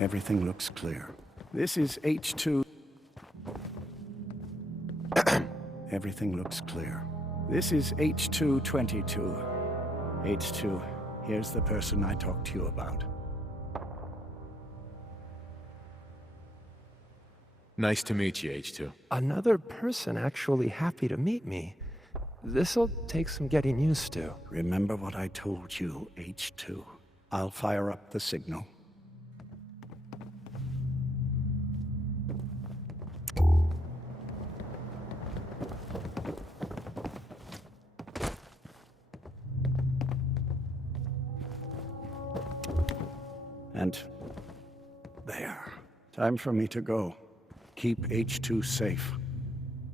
Everything looks clear. This is H2. Everything looks clear. This is H222. H2, here's the person I talked to you about. Nice to meet you, H2. Another person actually happy to meet me. This'll take some getting used to. Remember what I told you, H2. I'll fire up the signal. And there. Time for me to go. Keep H2 safe.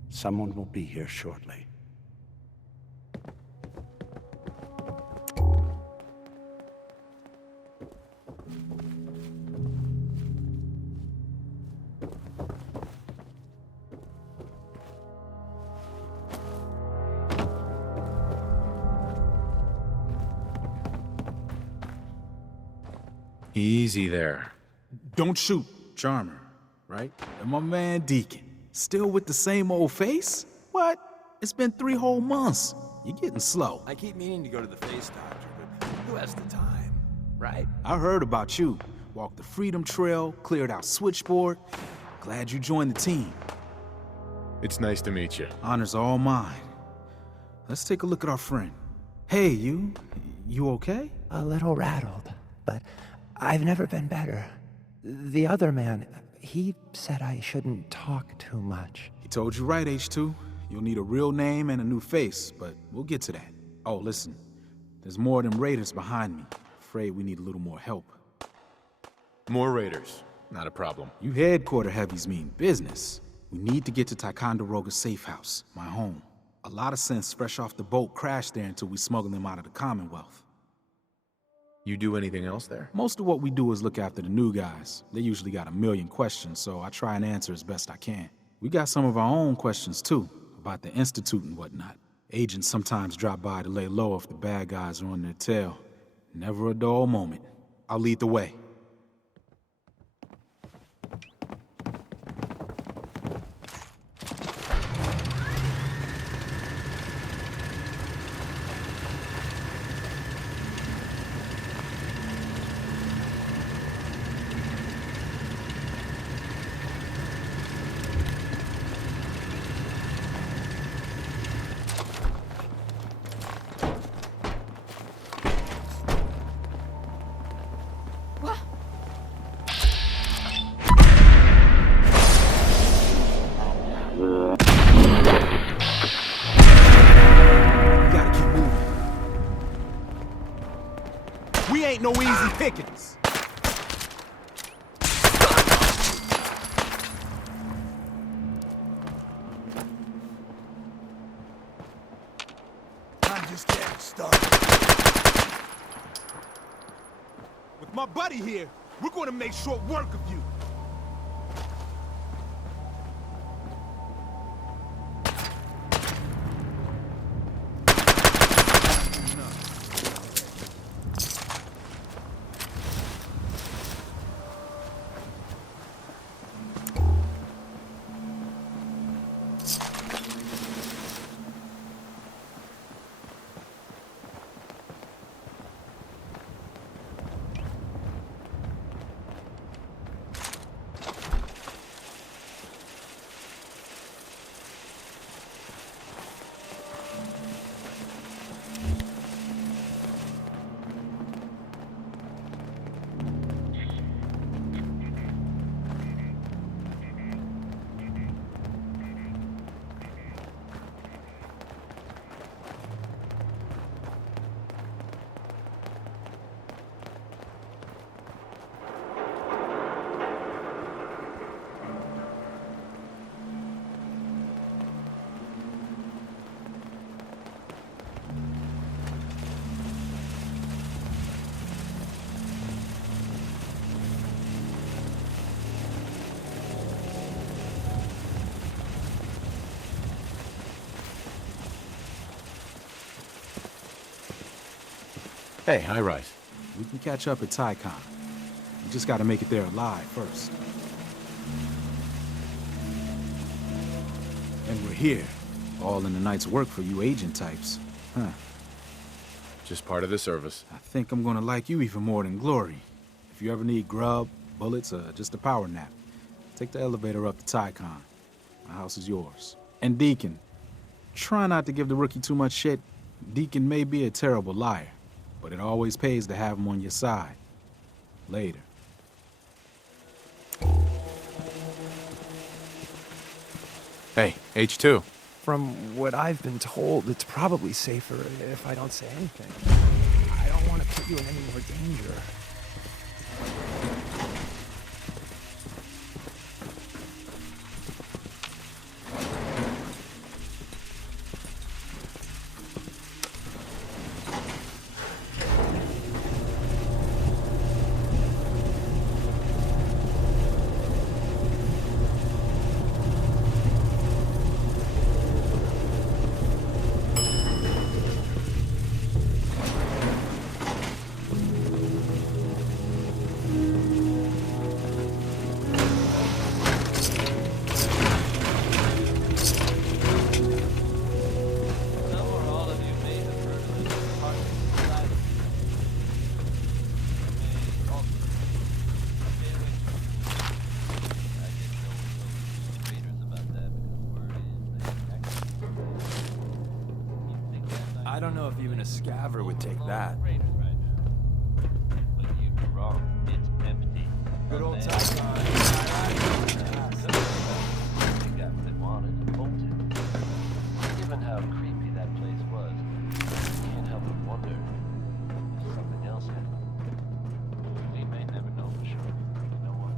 Someone will be here shortly. Easy there. Don't shoot, Charmer, right? And my man Deacon, still with the same old face? What? It's been 3 whole months. You're getting slow. I keep meaning to go to the face doctor, but who has the time, right? I heard about you. Walked the Freedom Trail, cleared out Switchboard. Glad you joined the team. It's nice to meet you. Honor's all mine. Let's take a look at our friend. Hey, you okay? A little rattled, but I've never been better. The other man, he said I shouldn't talk too much. He told you right, H2. You'll need a real name and a new face, but we'll get to that. Oh, listen. There's more of them raiders behind me. Afraid we need a little more help. More raiders. Not a problem. You headquarter heavies mean business. We need to get to Ticonderoga's safe house, my home. A lot of sense fresh off the boat crashed there until we smuggled them out of the Commonwealth. You do anything else there? Most of what we do is look after the new guys. They usually got a million questions, so I try and answer as best I can. We got some of our own questions, too, about the Institute and whatnot. Agents sometimes drop by to lay low if the bad guys are on their tail. Never a dull moment. I'll lead the way. Ain't no easy pickings. I'm just getting started. With my buddy here, we're going to make short work of you. Hey, hi, Rise. We can catch up at Tycon. You just gotta make it there alive first. And we're here. All in the night's work for you agent types. Huh. Just part of the service. I think I'm gonna like you even more than Glory. If you ever need grub, bullets, or just a power nap, take the elevator up to Tycon. My house is yours. And Deacon, try not to give the rookie too much shit. Deacon may be a terrible liar, but it always pays to have him on your side. Later. Hey, H2. From what I've been told, it's probably safer if I don't say anything. I don't want to put you in any more danger. I don't know if even a scaver would take that. But you're wrong. It's empty. Good old They Tycon. got what they wanted and bolted. Given how creepy that place was, you can't help but wonder if something else happened. We may never know for sure. You know what?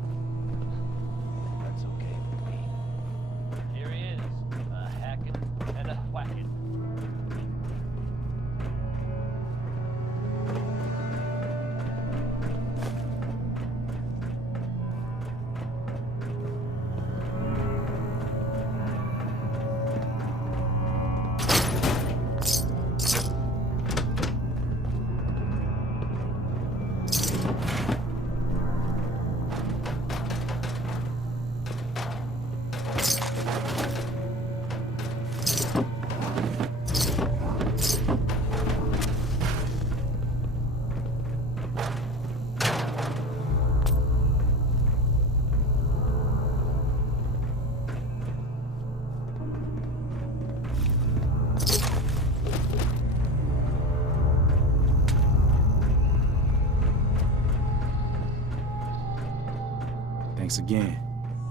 That's okay with me. Here he is, a hacking and a whacking. Thanks again.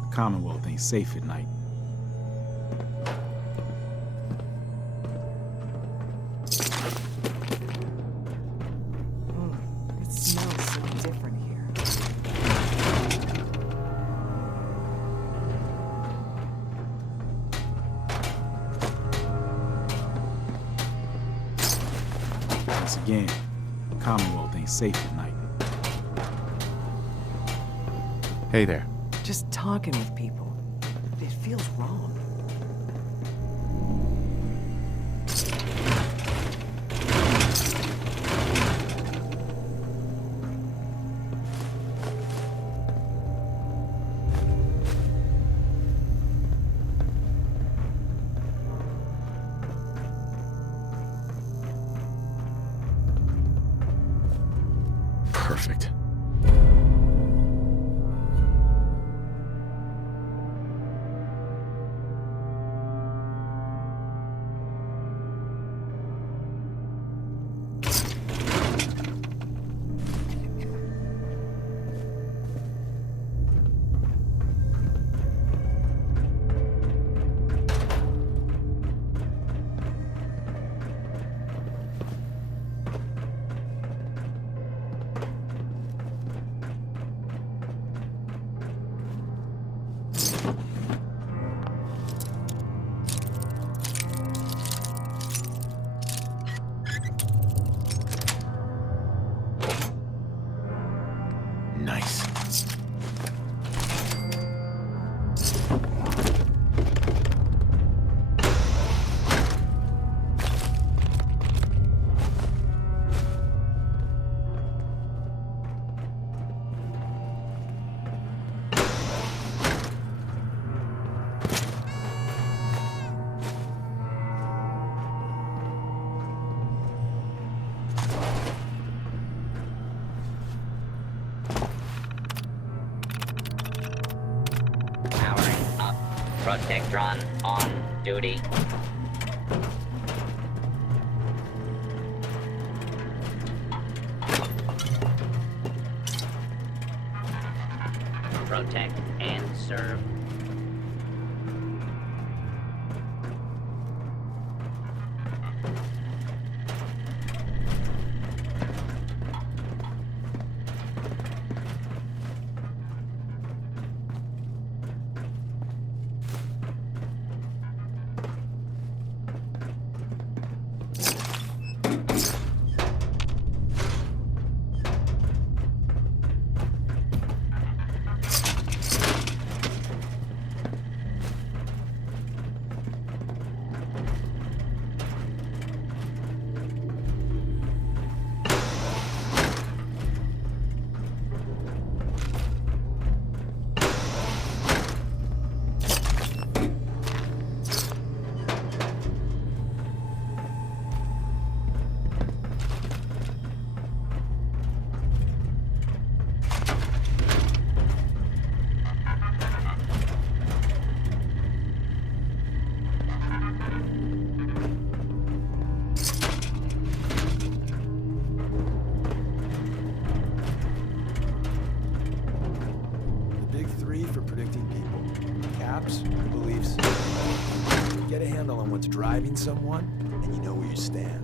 The Commonwealth ain't safe at night. It smells so different here. Once again, the Commonwealth ain't safe at night. Hey there. Just talking with people, it feels wrong. Perfect. Protectron on duty. Protect and serve. Beliefs. Get a handle on what's driving someone, and you know where you stand.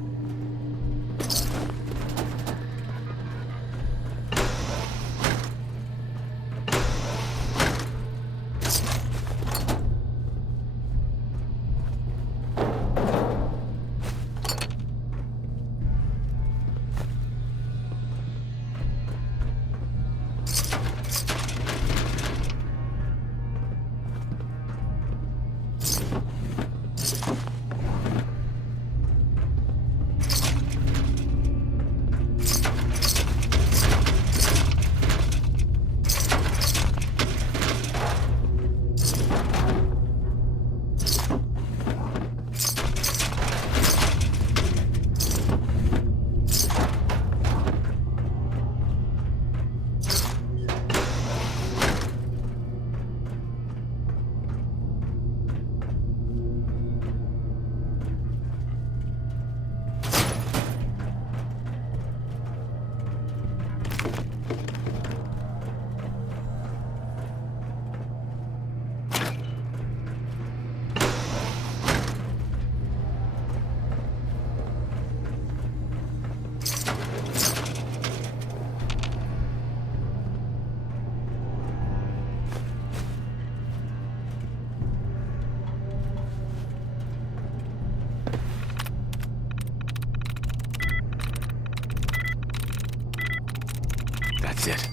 That's it.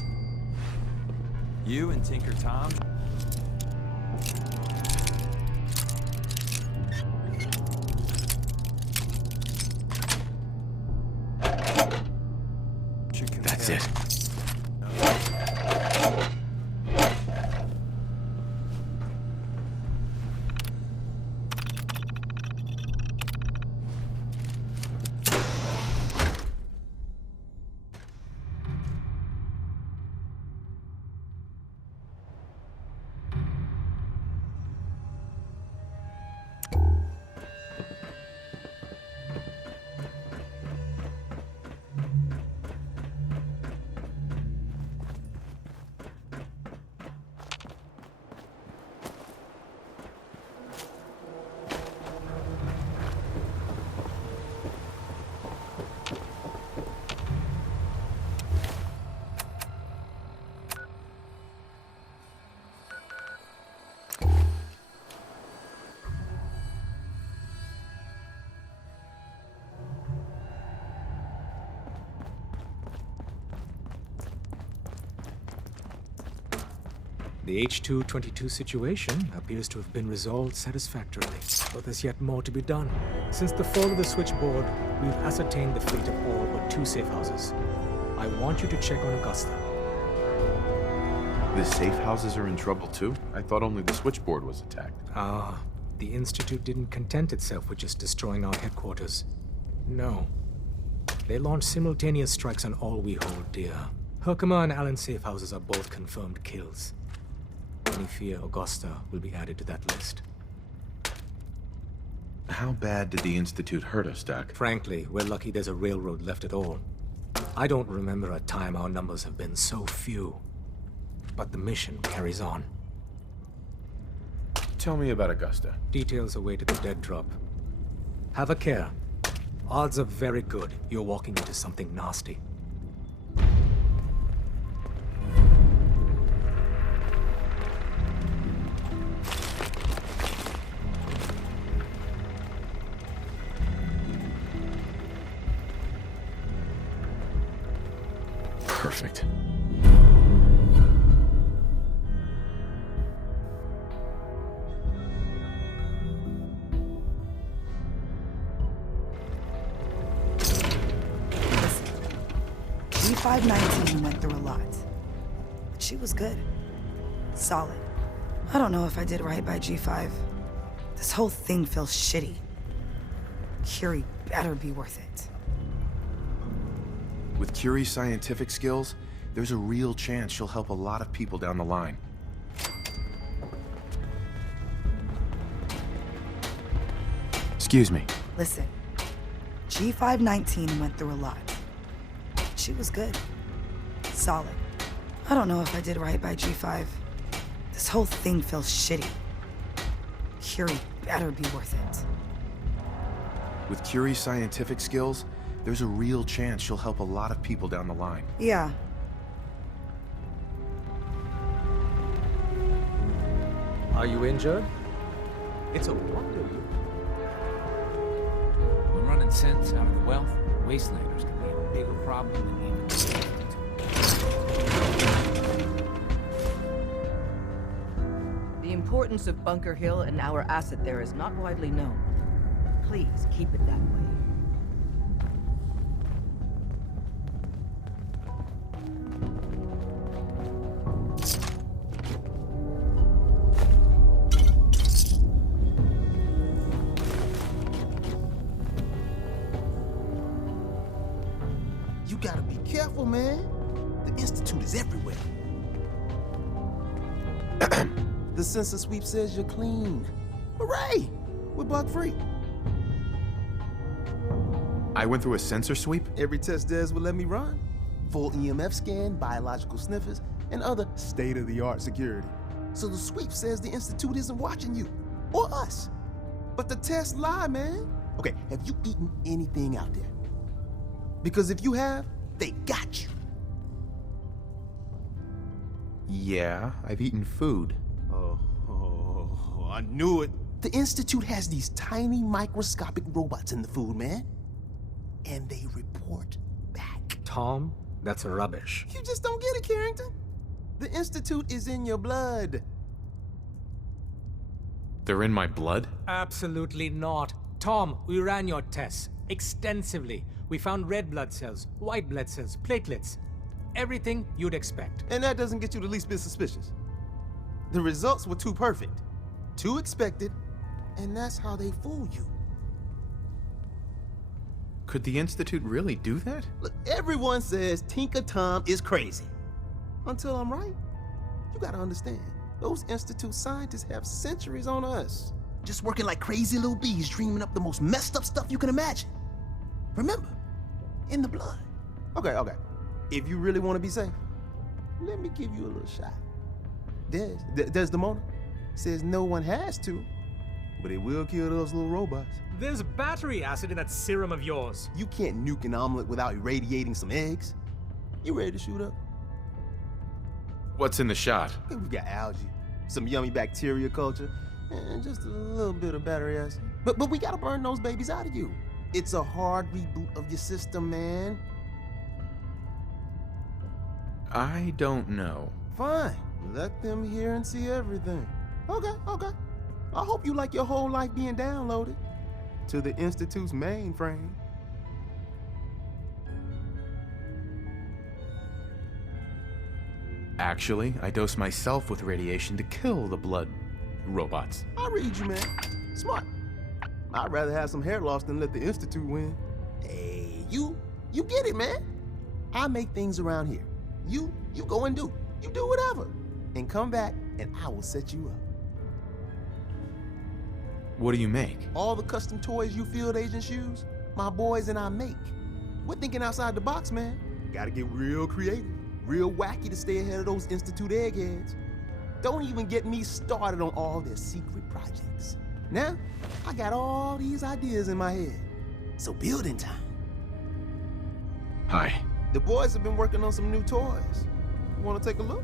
You and Tinker Tom? That's it. The H222 situation appears to have been resolved satisfactorily, but there's yet more to be done. Since the fall of the switchboard, we've ascertained the fate of all but 2 safe houses. I want you to check on Augusta. The safe houses are in trouble too? I thought only the switchboard was attacked. The Institute didn't content itself with just destroying our headquarters. No. They launched simultaneous strikes on all we hold dear. Herkimer and Allen's safe houses are both confirmed kills. any fear Augusta will be added to that list. How bad did the Institute hurt us, Doc? Frankly, we're lucky there's a railroad left at all. I don't remember a time our numbers have been so few. But the mission carries on. Tell me about Augusta. Details await at the dead drop. Have a care. Odds are very good you're walking into something nasty. Perfect. G519 went through a lot. But she was good. Solid. I don't know if I did right by G5. This whole thing feels shitty. Curie better be worth it. With Curie's scientific skills, there's a real chance she'll help a lot of people down the line. Excuse me. Listen, G519 went through a lot. She was good. Solid. I don't know if I did right by G5. This whole thing feels shitty. Curie better be worth it. With Curie's scientific skills, there's a real chance she'll help a lot of people down the line. Yeah. Are you injured? It's a wonder you... When running sense out of the wealth, wastelanders can be a bigger problem than even the The importance of Bunker Hill and our asset there is not widely known. Please keep it that way. You gotta be careful, man. The Institute is everywhere. The sensor sweep says you're clean. Hooray! We're bug-free. I went through a sensor sweep? Every test Des will let me run. Full EMF scan, biological sniffers, and other state-of-the-art security. So the sweep says the Institute isn't watching you, or us. But the tests lie, man. Okay, have you eaten anything out there? Because if you have, they got you. Yeah, I've eaten food. I knew it. The Institute has these tiny microscopic robots in the food, man. And they report back. Tom, that's rubbish. You just don't get it, Carrington. The Institute is in your blood. They're in my blood? Absolutely not. Tom, we ran your tests extensively. We found red blood cells, white blood cells, platelets. Everything you'd expect. And that doesn't get you the least bit suspicious. The results were too perfect, too expected, and that's how they fool you. Could the Institute really do that? Look, everyone says Tinker Tom is crazy. Until I'm right. You gotta understand, those Institute scientists have centuries on us. Just working like crazy little bees, dreaming up the most messed up stuff you can imagine. Remember, in the blood. Okay. If you really want to be safe, let me give you a little shot. Desdemona says no one has to, but it will kill those little robots. There's battery acid in that serum of yours. You can't nuke an omelet without irradiating some eggs. You ready to shoot up? What's in the shot? We got algae, some yummy bacteria culture, and just a little bit of battery acid. But we gotta burn those babies out of you. It's a hard reboot of your system, man. I don't know. Fine. Let them hear and see everything. Okay. I hope you like your whole life being downloaded to the Institute's mainframe. Actually, I dose myself with radiation to kill the blood robots. I read you, man. Smart. I'd rather have some hair loss than let the Institute win. Hey, you get it, man. I make things around here. You go and do. You do whatever. And come back and I will set you up. What do you make? All the custom toys you field agents use, my boys and I make. We're thinking outside the box, man. Gotta get real creative, real wacky to stay ahead of those Institute eggheads. Don't even get me started on all their secret projects. Now, I got all these ideas in my head. So building time. Hi. The boys have been working on some new toys. You wanna take a look?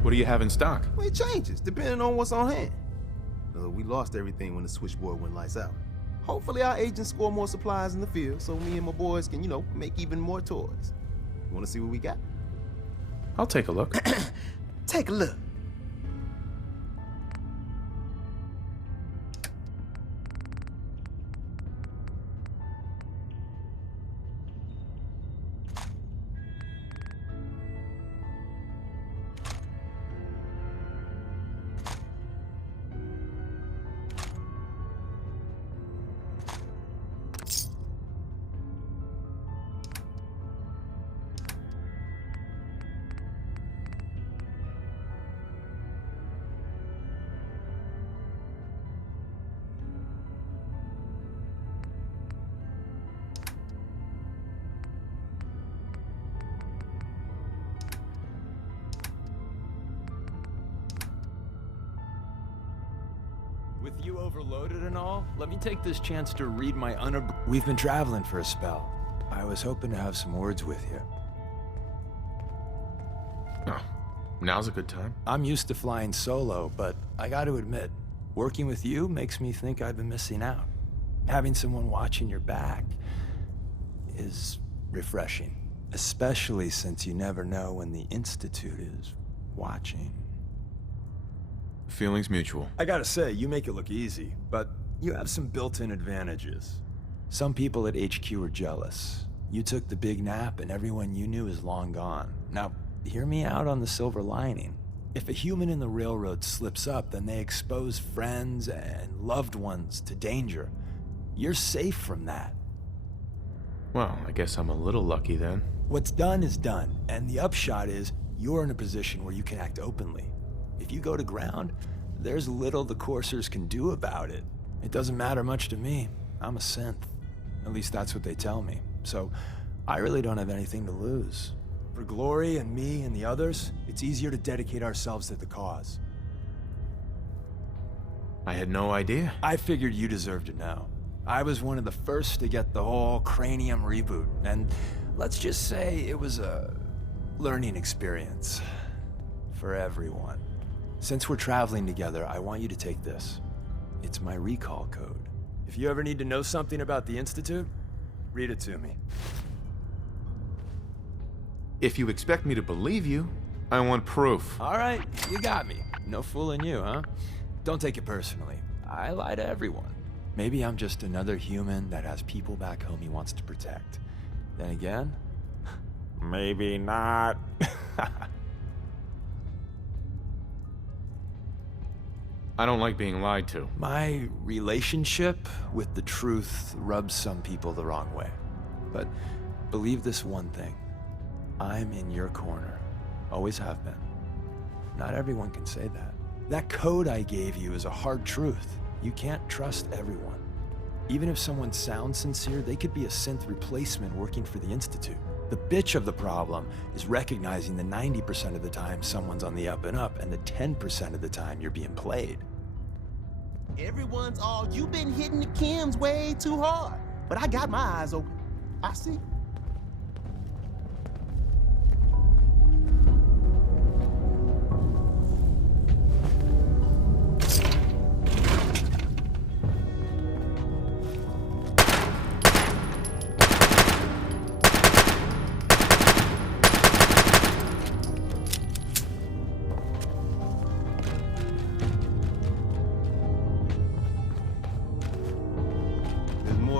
What do you have in stock? Well, it changes, depending on what's on hand. We lost everything when the switchboard went lights out. Hopefully our agents score more supplies in the field so me and my boys can, make even more toys. You wanna see what we got? I'll take a look. Take a look. With you overloaded and all, let me take this chance to read my We've been traveling for a spell. I was hoping to have some words with you. Oh, now's a good time. I'm used to flying solo, but I gotta admit, working with you makes me think I've been missing out. Having someone watching your back is refreshing, especially since you never know when the Institute is watching. Feelings mutual. I gotta say, you make it look easy, but you have some built-in advantages. Some people at HQ are jealous. You took the big nap and everyone you knew is long gone. Now, hear me out on the silver lining. If a human in the railroad slips up, then they expose friends and loved ones to danger. You're safe from that. Well, I guess I'm a little lucky then. What's done is done, and the upshot is you're in a position where you can act openly. If you go to ground, there's little the coursers can do about it. It doesn't matter much to me. I'm a synth. At least that's what they tell me. So I really don't have anything to lose. For Glory and me and the others, it's easier to dedicate ourselves to the cause. I had no idea. I figured you deserved to know. I was one of the first to get the whole Cranium reboot, and let's just say it was a learning experience for everyone. Since we're traveling together, I want you to take this. It's my recall code. If you ever need to know something about the Institute, read it to me. If you expect me to believe you, I want proof. All right, you got me. No fooling you, huh? Don't take it personally. I lie to everyone. Maybe I'm just another human that has people back home he wants to protect. Then again, maybe not. I don't like being lied to. My relationship with the truth rubs some people the wrong way. But believe this one thing. I'm in your corner. Always have been. Not everyone can say that. That code I gave you is a hard truth. You can't trust everyone. Even if someone sounds sincere, they could be a synth replacement working for the Institute. The bitch of the problem is recognizing the 90% of the time someone's on the up and up, and the 10% of the time you're being played. Everyone's all, you've been hitting the chems way too hard. But I got my eyes open. I see.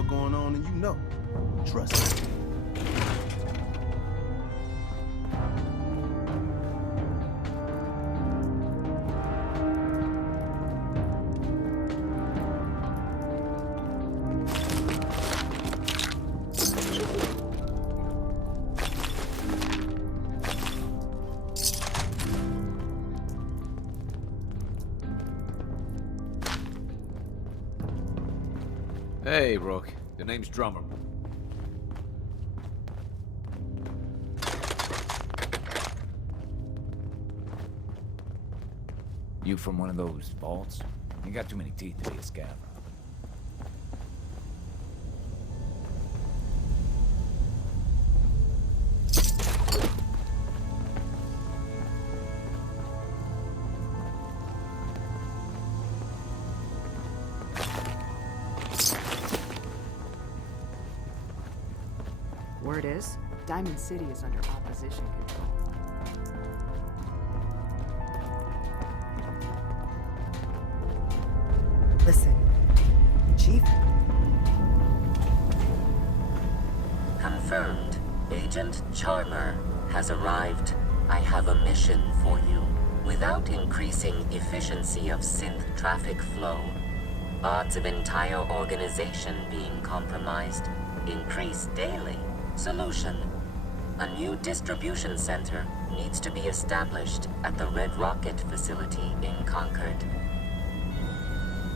Going on and you know. Trust me. Hey, Rook. The name's Drummer. You from one of those vaults? You got too many teeth to be a scav. Word is, Diamond City is under opposition control. Listen, Chief? Confirmed. Agent Charmer has arrived. I have a mission for you. Without increasing efficiency of synth traffic flow, odds of entire organization being compromised increase daily. Solution: a new distribution center needs to be established at the Red Rocket facility in Concord.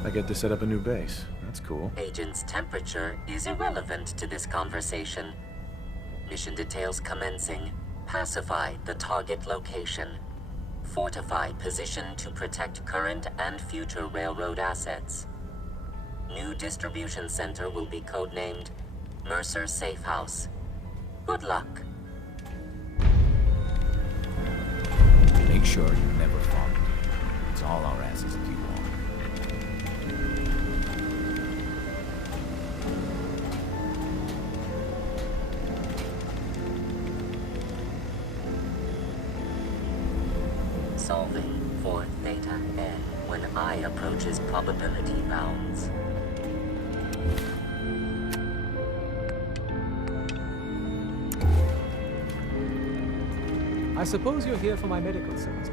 I get to set up a new base. That's cool. Agent's temperature is irrelevant to this conversation. Mission details commencing. Pacify the target location. Fortify position to protect current and future railroad assets. New distribution center will be codenamed Mercer Safe House. Good luck. Make sure you never fall. It's all our asses if you want. Solving for Theta N when I approaches probability bounds. I suppose you're here for my medical service.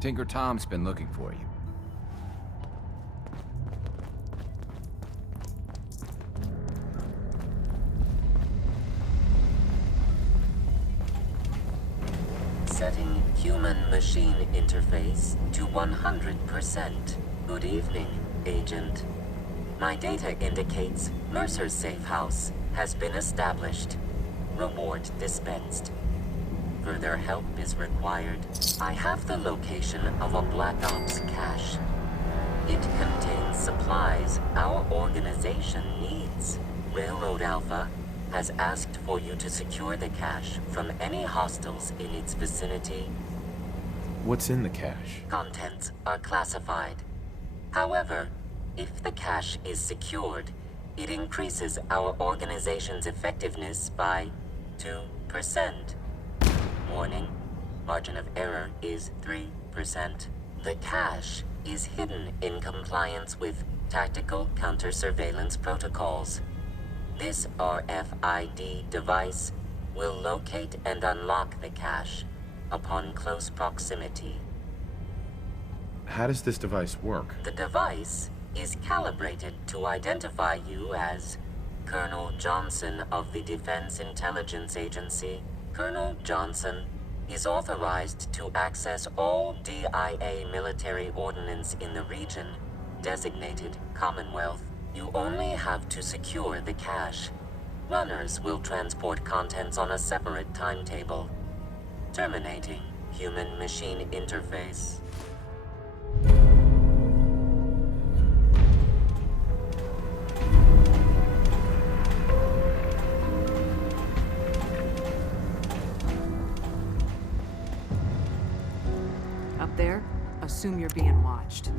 Tinker Tom's been looking for you. Setting human-machine interface to 100%. Good evening, Agent. My data indicates Mercer's safe house has been established. Reward dispensed. Further help is required. I have the location of a Black Ops cache. It contains supplies our organization needs. Railroad Alpha has asked for you to secure the cache from any hostiles in its vicinity. What's in the cache? Contents are classified. However, if the cache is secured, it increases our organization's effectiveness by 2%. Warning, margin of error is 3%. The cache is hidden in compliance with tactical counter-surveillance protocols. This RFID device will locate and unlock the cache upon close proximity. How does this device work? The device is calibrated to identify you as Colonel Johnson of the Defense Intelligence Agency. Colonel Johnson is authorized to access all DIA military ordnance in the region designated Commonwealth. You only have to secure the cache. Runners will transport contents on a separate timetable. Terminating human-machine interface. Up there, assume you're being watched.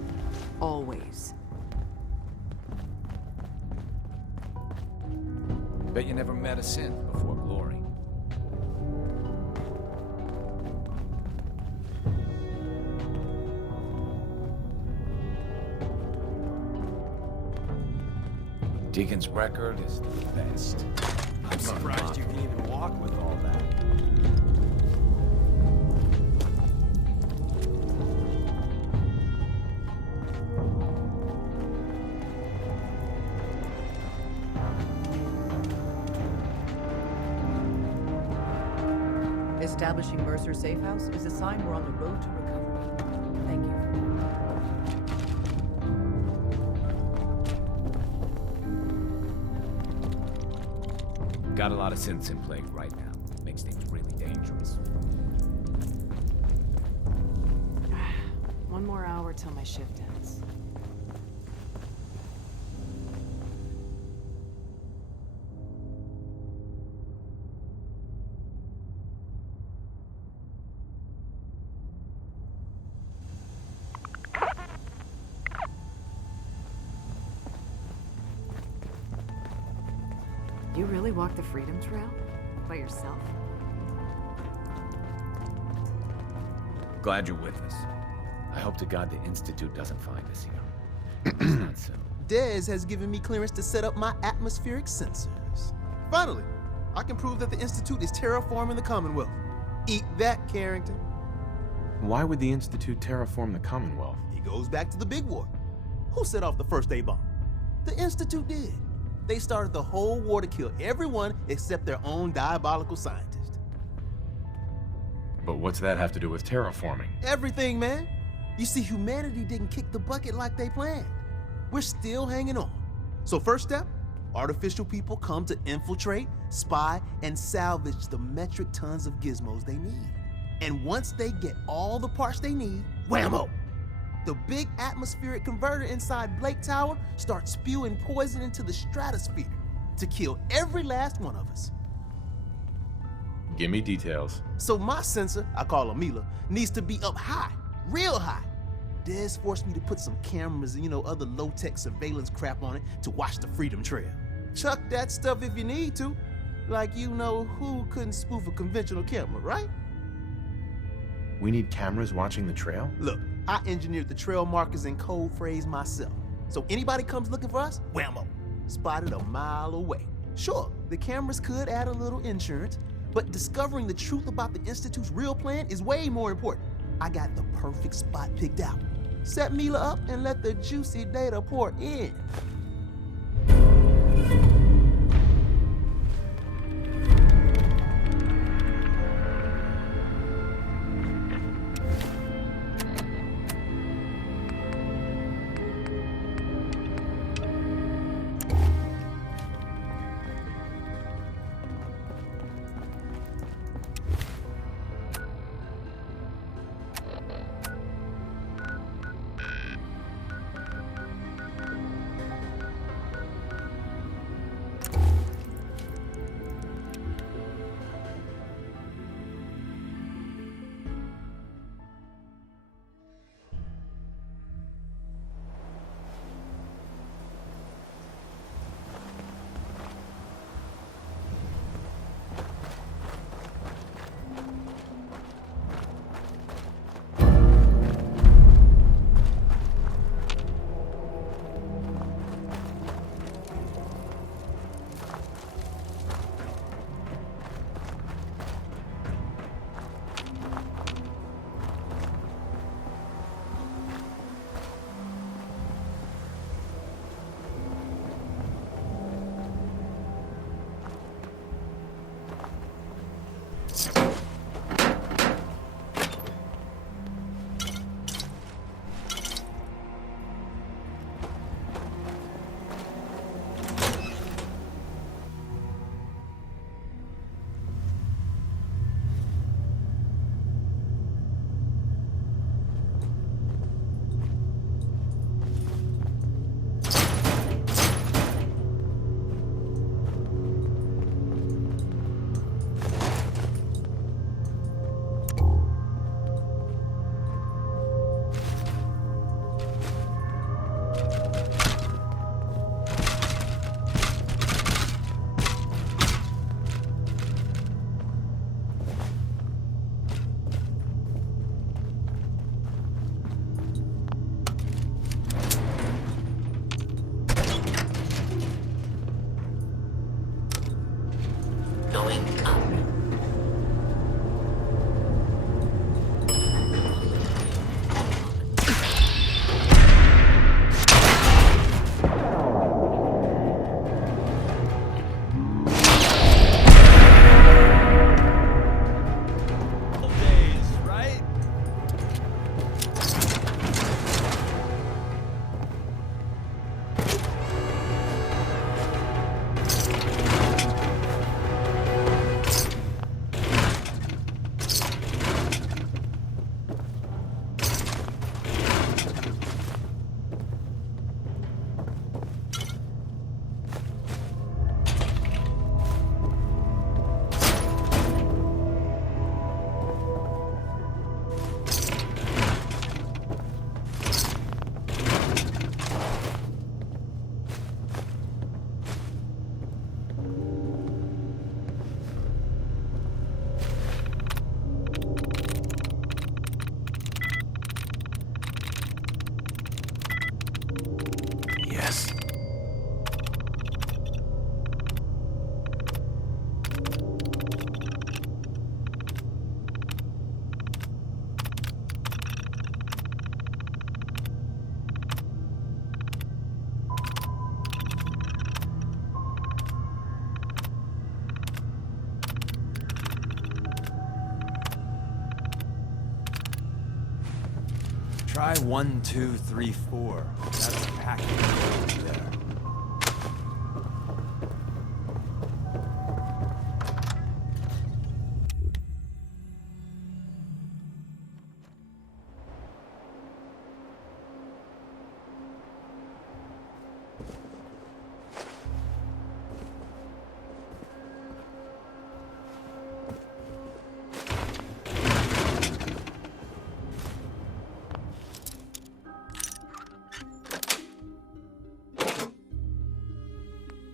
Always. Bet you never met a synth before glory. Deacon's record is the best. I'm surprised you can even walk with all that. Establishing Mercer's safe house is a sign we're on the road to recovery. Thank you. Got a lot of synths in play right now. Makes things really dangerous. 1 more hour till my shift ends. You really walked the Freedom Trail? By yourself? Glad you're with us. I hope to God the Institute doesn't find us here. It's not so. Dez has given me clearance to set up my atmospheric sensors. Finally, I can prove that the Institute is terraforming the Commonwealth. Eat that, Carrington. Why would the Institute terraform the Commonwealth? It goes back to the big war. Who set off the first A-bomb? The Institute did. They started the whole war to kill everyone except their own diabolical scientist. But what's that have to do with terraforming? Everything, man. You see, humanity didn't kick the bucket like they planned. We're still hanging on. So first step, artificial people come to infiltrate, spy, and salvage the metric tons of gizmos they need. And once they get all the parts they need, whammo! The big atmospheric converter inside Blake Tower starts spewing poison into the stratosphere to kill every last one of us. Give me details. So my sensor, I call her Mila, needs to be up high, real high. Dez forced me to put some cameras and, other low-tech surveillance crap on it to watch the Freedom Trail. Chuck that stuff if you need to. Like who couldn't spoof a conventional camera, right? We need cameras watching the trail? Look, I engineered the trail markers and code phrase myself. So anybody comes looking for us, whammo, spotted a mile away. Sure, the cameras could add a little insurance, but discovering the truth about the Institute's real plan is way more important. I got the perfect spot picked out. Set Mila up and let the juicy data pour in. Try 1, 2, 3, 4. That's a package there.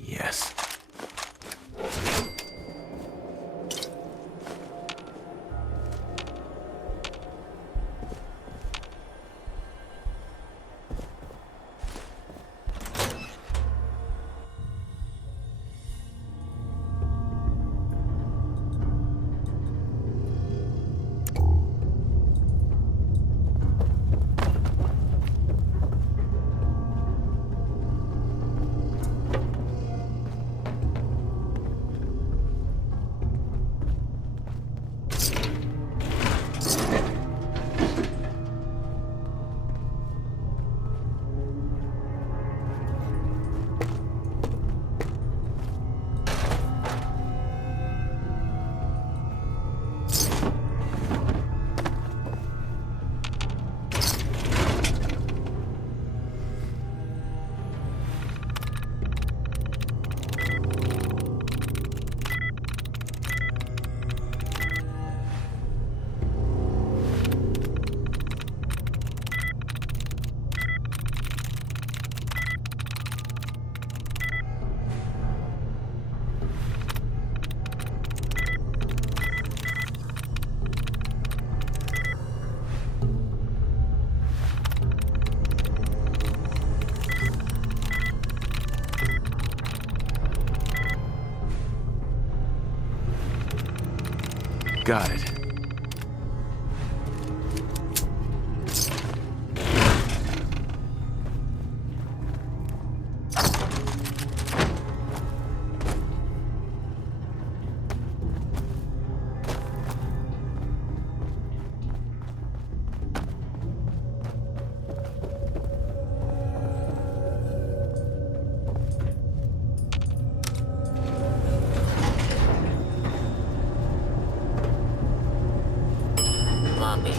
Yes. Got it. Lobby.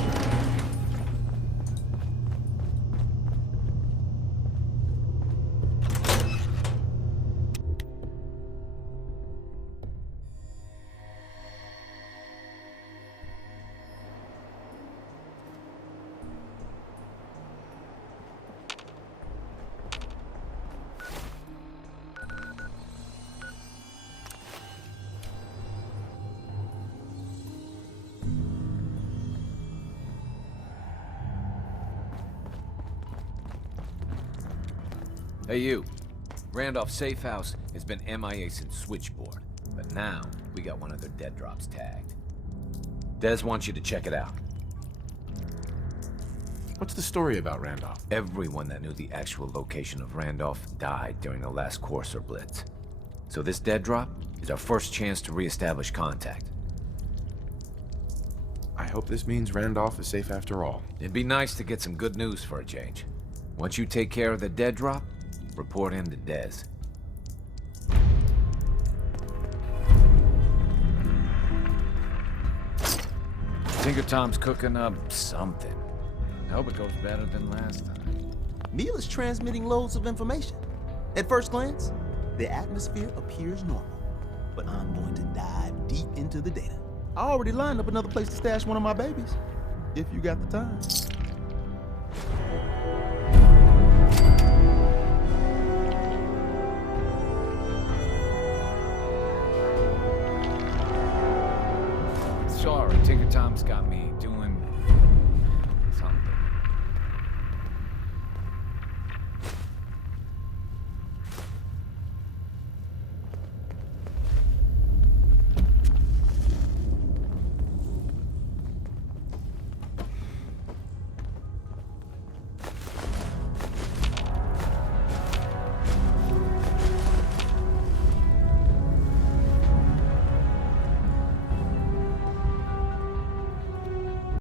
Hey, you. Randolph's safe house has been MIA since Switchboard, but now we got one of their dead drops tagged. Des wants you to check it out. What's the story about Randolph? Everyone that knew the actual location of Randolph died during the last Courser Blitz. So this dead drop is our first chance to reestablish contact. I hope this means Randolph is safe after all. It'd be nice to get some good news for a change. Once you take care of the dead drop, report in to Dez. Tinker Tom's cooking up something. I hope it goes better than last time. Neil is transmitting loads of information. At first glance, the atmosphere appears normal. But I'm going to dive deep into the data. I already lined up another place to stash one of my babies. If you got the time. Sorry, Tinker Tom's got me